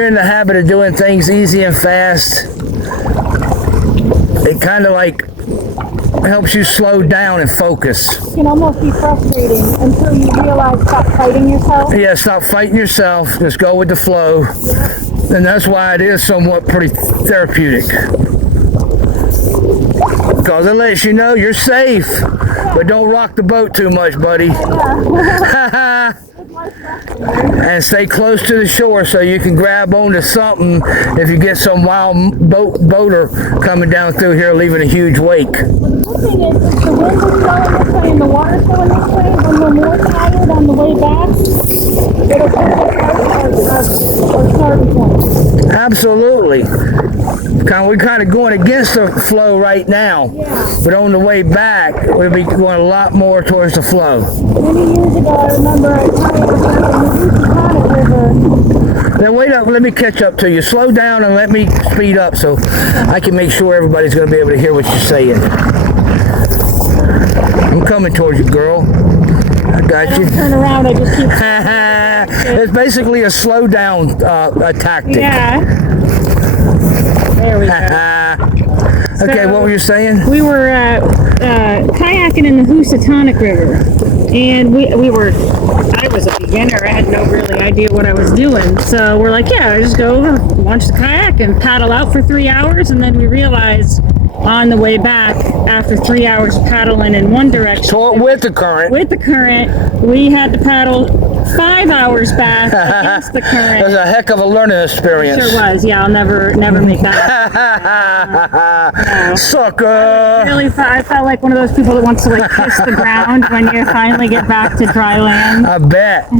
You're in the habit of doing things easy and fast. It kind of like helps you slow down and focus. It can almost be frustrating until you realize stop fighting yourself. Yeah, stop fighting yourself. Just go with the flow. Yep. And that's why it is somewhat pretty therapeutic. Because it lets you know you're safe, but don't rock the boat too much, buddy. Yeah. And stay close to the shore so you can grab onto something if you get some wild boater coming down through here leaving a huge wake. The good thing is if the wind is blowing this way and the water's going this way, when we're more tired on the way back, it'll put us our starting point. Absolutely. We're kind of going against the flow right now, yeah. But on the way back, we'll be going a lot more towards the flow. Many years ago, I remember I kayaking in the River. Now wait up, let me catch up to you. Slow down and let me speed up so I can make sure everybody's going to be able to hear what you're saying. I'm coming towards you, girl. I got you. Turn around, I just keep... It's basically a slow down tactic. Yeah. There we go. Okay, so, what were you saying? We were kayaking in the Housatonic River, and I was a beginner. I had no really idea what I was doing. So we're like, yeah, I just go launch the kayak and paddle out for 3 hours, and then we realized on the way back, after 3 hours paddling in one direction. So with the current. With the current, we had to paddle 5 hours back against the current. It was a heck of a learning experience. It sure was. Yeah, I'll never make that. No. Sucker. I felt like one of those people that wants to like kiss the ground when you finally get back to dry land. I bet.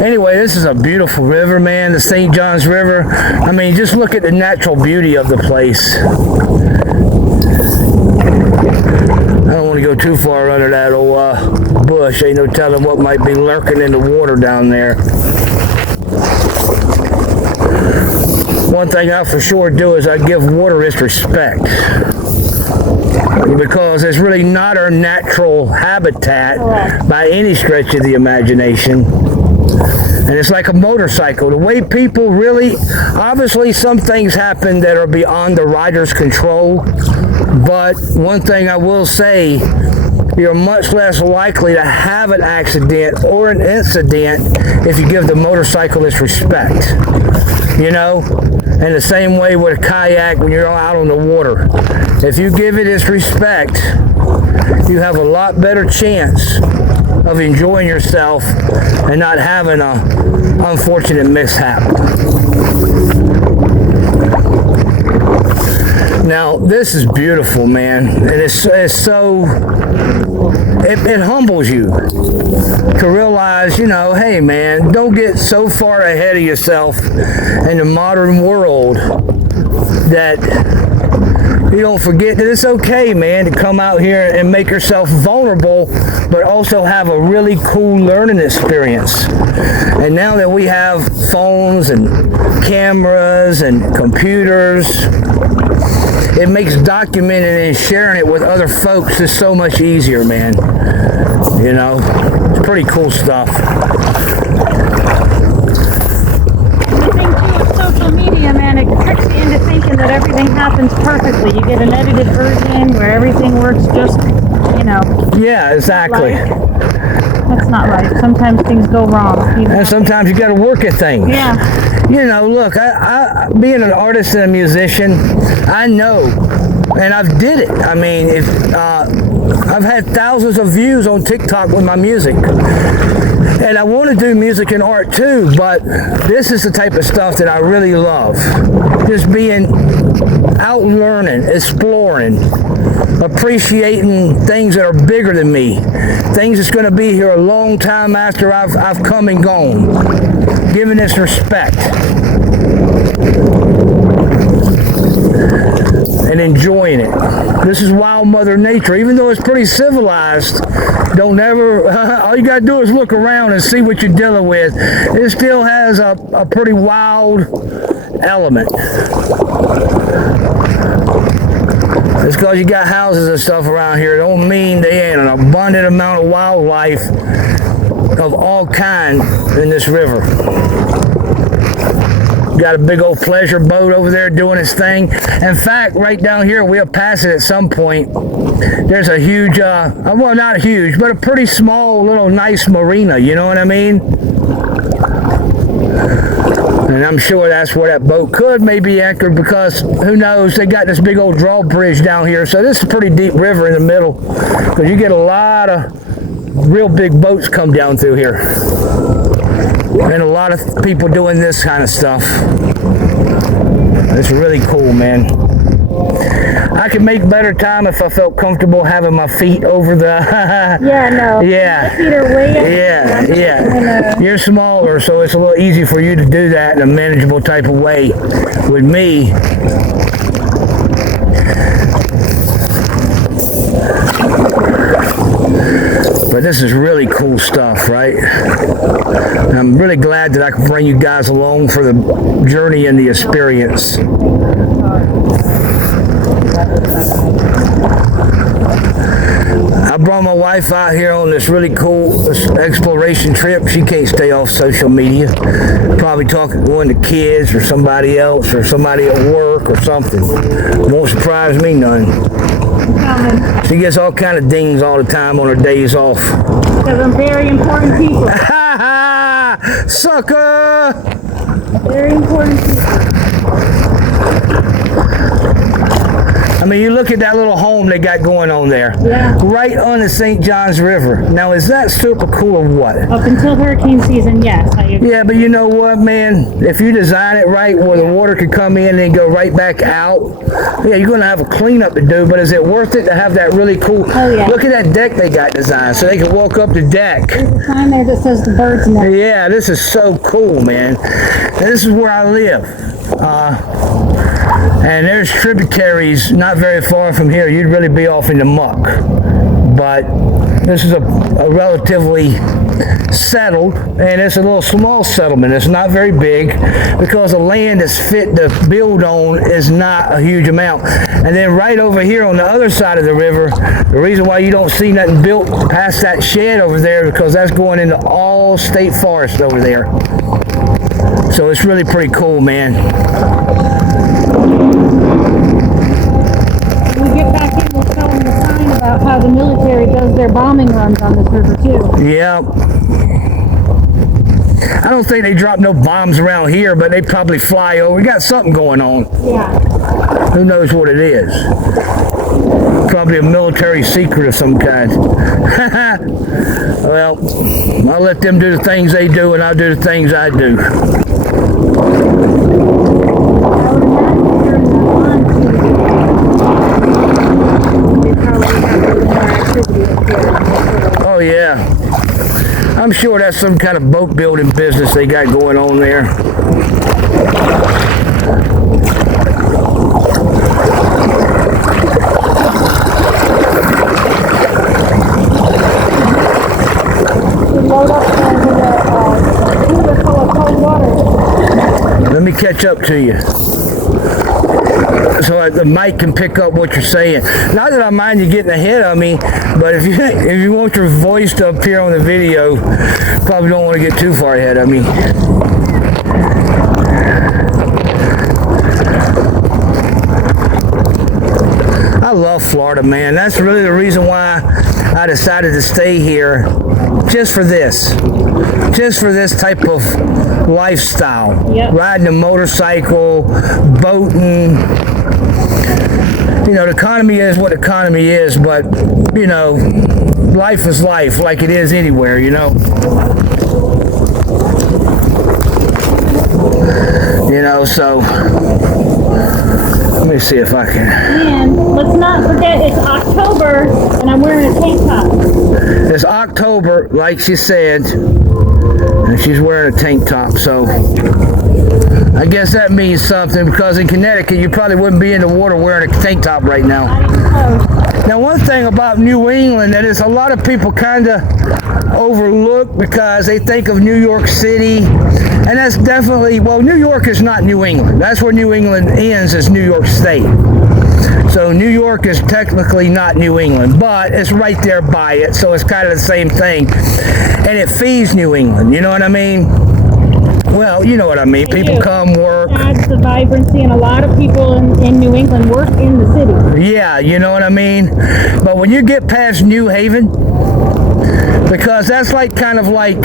Anyway, this is a beautiful river, man. The St. Johns River. I mean, just look at the natural beauty of the place. I don't want to go too far under that old bush. Ain't no telling what might be lurking in the water down there. One thing I for sure do is I give water its respect. Because it's really not our natural habitat by any stretch of the imagination. And it's like a motorcycle. The way people really, obviously some things happen that are beyond the rider's control. But one thing I will say, you're much less likely to have an accident or an incident if you give the motorcycle its respect. You know? And the same way with a kayak when you're out on the water. If you give it its respect, you have a lot better chance of enjoying yourself and not having an unfortunate mishap. Now, this is beautiful, man. And it's so, it humbles you to realize, you know, hey, man, don't get so far ahead of yourself in the modern world that you don't forget that it's okay, man, to come out here and make yourself vulnerable, but also have a really cool learning experience. And now that we have phones and cameras and computers, it makes documenting and sharing it with other folks just so much easier, man. You know, it's pretty cool stuff. The thing too with social media, man, it tricks you into thinking that everything happens perfectly. You get an edited version where everything works just, you know. Yeah, exactly. That's not right. Sometimes things go wrong. And sometimes you got to work at things. Yeah. You know, look, I being an artist and a musician, I know, and I've did it. I mean, I've had thousands of views on TikTok with my music. And I want to do music and art too, but this is the type of stuff that I really love. Just being out learning, exploring, appreciating things that are bigger than me. Things that's going to be here a long time after I've come and gone. Giving this respect. And enjoying it. This is wild Mother Nature. Even though it's pretty civilized, don't ever, all you gotta do is look around and see what you're dealing with. It still has a pretty wild element. Just because you got houses and stuff around here don't mean they ain't an abundant amount of wildlife of all kinds in this river. got a big old pleasure boat over there doing its thing. In fact, right down here, we'll pass it at some point. There's a huge, well, not huge, but a pretty small little nice marina, you know what I mean? And I'm sure that's where that boat could maybe anchored, because who knows, they got this big old drawbridge down here. So this is a pretty deep river in the middle, because you get a lot of real big boats come down through here. And a lot of people doing this kind of stuff. It's really cool, man. I could make better time if I felt comfortable having my feet over the... Yeah, no. Yeah. My feet are way up. Yeah. You're smaller, so it's a little easy for you to do that in a manageable type of way. With me, but this is really cool stuff, right? And I'm really glad that I can bring you guys along for the journey and the experience. I brought my wife out here on this really cool exploration trip. She can't stay off social media. Probably going to kids or somebody else or somebody at work or something. Won't surprise me none. She gets all kind of dings all the time on her days off. Because I'm very important people. Sucker! Very important people. I mean, you look at that little home they got going on there. Yeah. Right on the St. Johns River. Now, is that super cool or what? Up until hurricane season, yes. I agree. Yeah, but you know what, man? If you design it right where the water could come in and then go right back out, yeah, you're going to have a cleanup to do, but is it worth it to have that really cool... Oh, yeah. Look at that deck they got designed so they can walk up the deck. There's a sign there that says the bird's nest. Yeah, this is so cool, man. And this is where I live. And there's tributaries not very far from here. You'd really be off in the muck. But this is a relatively settled, and it's a little small settlement. It's not very big because the land that's fit to build on is not a huge amount. And then right over here on the other side of the river, the reason why you don't see nothing built past that shed over there is because that's going into all state forest over there. So it's really pretty cool, man. When we get back in, we'll show them the sign about how the military does their bombing runs on this river, too. Yeah. I don't think they drop no bombs around here, but they probably fly over. We got something going on. Yeah. Who knows what it is? Probably a military secret of some kind. Well, I'll let them do the things they do, and I'll do the things I do. Oh yeah, I'm sure that's some kind of boat building business they got going on there. Let me catch up to you, so the mic can pick up what you're saying. Not that I mind you getting ahead of me, but if you want your voice to appear on the video, probably don't want to get too far ahead of me. I love Florida, man. That's really the reason why I decided to stay here, just for this type of lifestyle. Yep. Riding a motorcycle, boating. You know, the economy is what the economy is, but, you know, life is life, like it is anywhere, you know. You know, so, let me see if I can. And let's not forget, it's October, and I'm wearing a tank top. It's October, like she said, and she's wearing a tank top, so I guess that means something, because in Connecticut you probably wouldn't be in the water wearing a tank top right now. Now, one thing about New England that is a lot of people kind of overlook because they think of New York City, and that's definitely, well, New York is not New England. That's where New England ends, is New York State. So New York is technically not New England, but it's right there by it, so it's kind of the same thing. And it feeds New England, you know what I mean? Well, you know what I mean. People do. come work. Adds the vibrancy, and a lot of people in New England work in the city. Yeah, you know what I mean. But when you get past New Haven, because that's like kind of like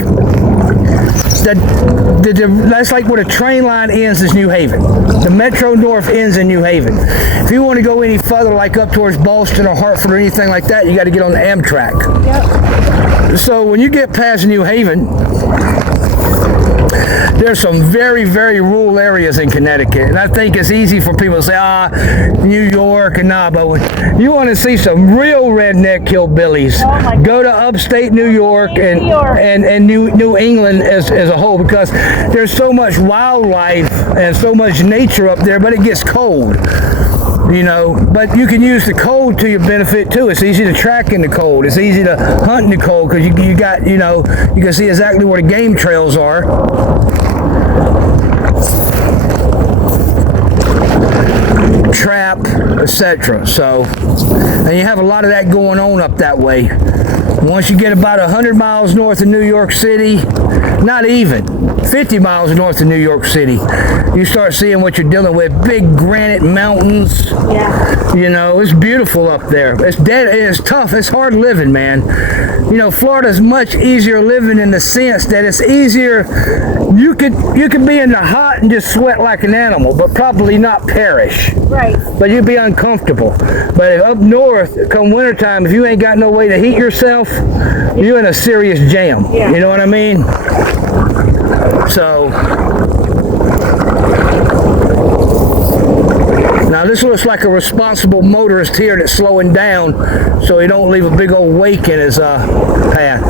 that's like where the train line ends is New Haven. The Metro North ends in New Haven. If you want to go any further, like up towards Boston or Hartford or anything like that, you got to get on the Amtrak. Yep. So when you get past New Haven, there's some very, very rural areas in Connecticut, and I think it's easy for people to say, New York, and but when you want to see some real redneck hillbillies, go to upstate New York and New England as a whole, because there's so much wildlife and so much nature up there, but it gets cold. You know, but you can use the cold to your benefit too. It's easy to track in the cold. It's easy to hunt in the cold because you got, you know, you can see exactly where the game trails are. Trap, etc. So, and you have a lot of that going on up that way. Once you get about 100 miles north of New York City, not even 50 miles north of New York City, you start seeing what you're dealing with. Big granite mountains. Yeah. You know, it's beautiful up there. It's dead. It's tough. It's hard living, man. You know, Florida's much easier living in the sense that it's easier. You could be in the hot and just sweat like an animal, but probably not perish. Right. But you'd be uncomfortable. But if up north, come wintertime, if you ain't got no way to heat yourself, you're in a serious jam. Yeah. You know what I mean? So now this looks like a responsible motorist here that's slowing down so he don't leave a big old wake in his path.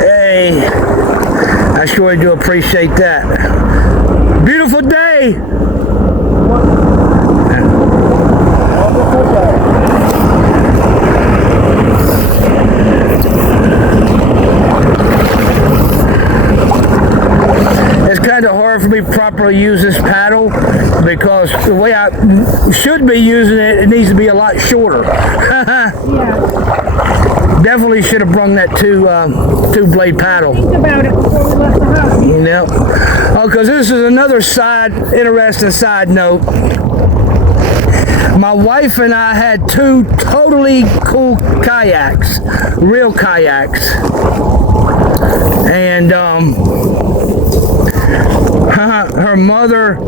Hey, I sure do appreciate that. Beautiful day. It's kind of hard for me to properly use this paddle because the way I should be using it, it needs to be a lot shorter. Yeah. Definitely should have brung that two-blade paddle. Think about it before we left the house. You know? Oh, because this is another interesting side note. My wife and I had two totally cool kayaks, real kayaks. And her mother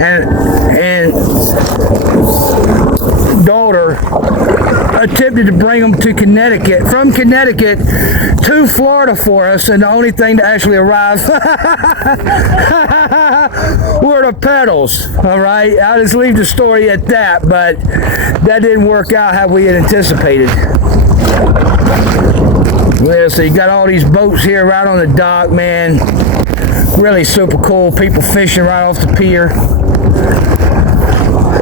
and daughter attempted to bring them to Connecticut, from Connecticut to Florida for us, and the only thing to actually arrive were the pedals. All right, I'll just leave the story at that, but that didn't work out how we had anticipated. Well, so you got all these boats here right on the dock, man. Really super cool. People fishing right off the pier.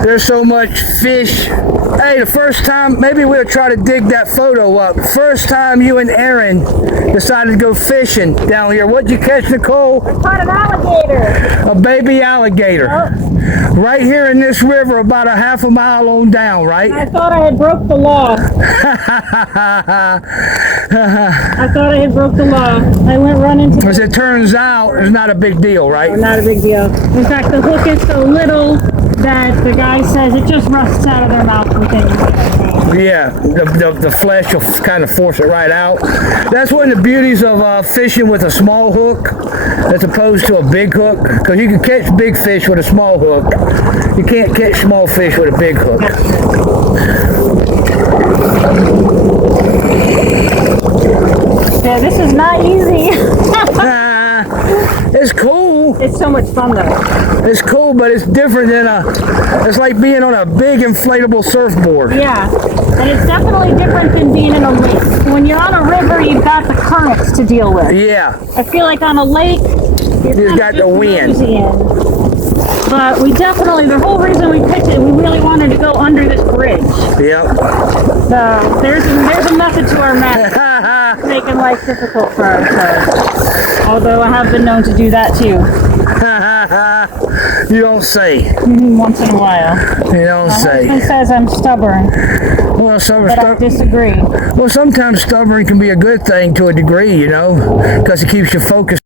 There's so much fish. Hey, the first time, maybe we'll try to dig that photo up. First time you and Aaron decided to go fishing down here. What'd you catch, Nicole? I caught an alligator. A baby alligator. Yep. Right here in this river, about a half a mile on down, right? I thought I had broke the law. I thought I had broke the law. I went running to... As it turns out, it's not a big deal, right? Not a big deal. In fact, the hook is so little that the guy says it just rusts out of their mouth within. Yeah, the flesh will kind of force it right out. That's one of the beauties of fishing with a small hook as opposed to a big hook, because you can catch big fish with a small hook. You can't catch small fish with a big hook. Yeah, this is not easy. It's cool. It's so much fun though. It's cool, but it's different than it's like being on a big inflatable surfboard. Yeah, and it's definitely different than being in a lake. When you're on a river, you've got the currents to deal with. Yeah. I feel like on a lake, You've got the wind. But we definitely, the whole reason we picked it, we really wanted to go under this bridge. Yep. So there's a method to our madness. Making life difficult for ourselves. Although I have been known to do that too. You don't say. Once in a while. You don't My say. husband says I'm stubborn. Well, but I disagree. well, sometimes stubborn can be a good thing to a degree, you know, because it keeps you focused